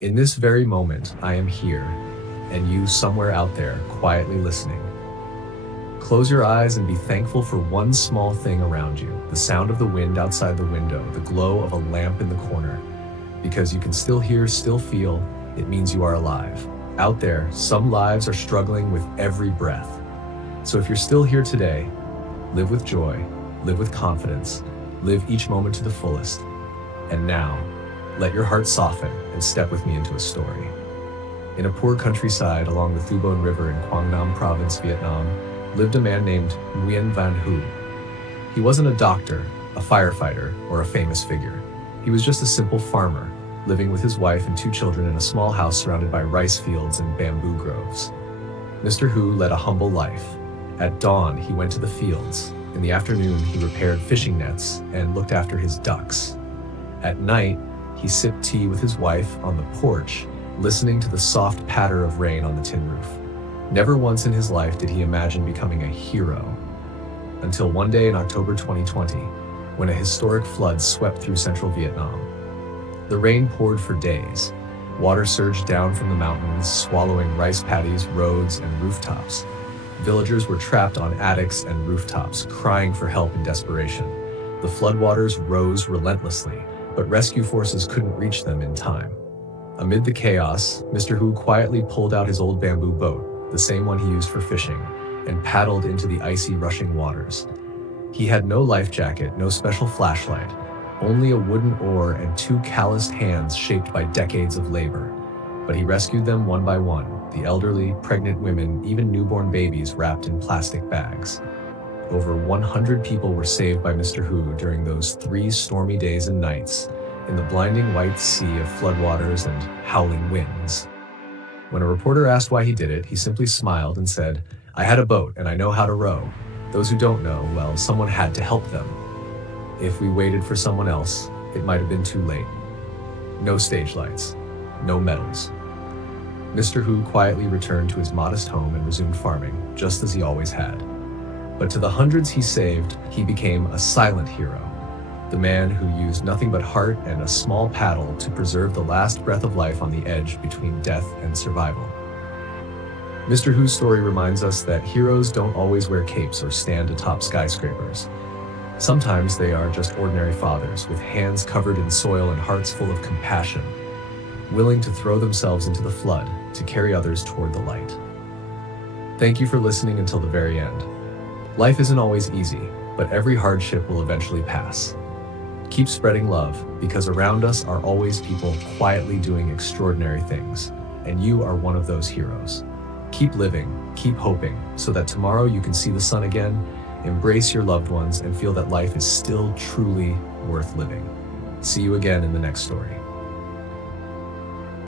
In this very moment, I am here, and you somewhere out there, quietly listening. Close your eyes and be thankful for one small thing around you, the sound of the wind outside the window, the glow of a lamp in the corner. Because you can still hear, still feel, it means you are alive. Out there, some lives are struggling with every breath. So if you're still here today, live with joy, live with confidence, live each moment to the fullest. And now, let your heart soften and step with me into a story. In a poor countryside along the Thu Bon River in Quang Nam Province, Vietnam, lived a man named Nguyen Van Huu. He wasn't a doctor, a firefighter, or a famous figure. He was just a simple farmer, living with his wife and 2 children in a small house surrounded by rice fields and bamboo groves. Mr. Huu led a humble life. At dawn, he went to the fields. In the afternoon, he repaired fishing nets and looked after his ducks. At night, he sipped tea with his wife on the porch, listening to the soft patter of rain on the tin roof. Never once in his life did he imagine becoming a hero. Until one day in October 2020, when a historic flood swept through central Vietnam. The rain poured for days. Water surged down from the mountains, swallowing rice paddies, roads, and rooftops. Villagers were trapped on attics and rooftops, crying for help in desperation. The floodwaters rose relentlessly, but rescue forces couldn't reach them in time. Amid the chaos, Mr. Huu quietly pulled out his old bamboo boat, the same one he used for fishing, and paddled into the icy, rushing waters. He had no life jacket, no special flashlight, only a wooden oar and 2 calloused hands shaped by decades of labor. But he rescued them one by one, the elderly, pregnant women, even newborn babies wrapped in plastic bags. Over 100 people were saved by Mr. Huu during those 3 stormy days and nights, in the blinding white sea of floodwaters and howling winds. When a reporter asked why he did it, he simply smiled and said, "I had a boat and I know how to row. Those who don't know, well, someone had to help them. If we waited for someone else, it might have been too late." No stage lights, no medals. Mr. Huu quietly returned to his modest home and resumed farming, just as he always had. But to the hundreds he saved, he became a silent hero. The man who used nothing but heart and a small paddle to preserve the last breath of life on the edge between death and survival. Mr. Huu's story reminds us that heroes don't always wear capes or stand atop skyscrapers. Sometimes they are just ordinary fathers with hands covered in soil and hearts full of compassion, willing to throw themselves into the flood to carry others toward the light. Thank you for listening until the very end. Life isn't always easy, but every hardship will eventually pass. Keep spreading love, because around us are always people quietly doing extraordinary things, and you are one of those heroes. Keep living, keep hoping, so that tomorrow you can see the sun again, embrace your loved ones, and feel that life is still truly worth living. See you again in the next story.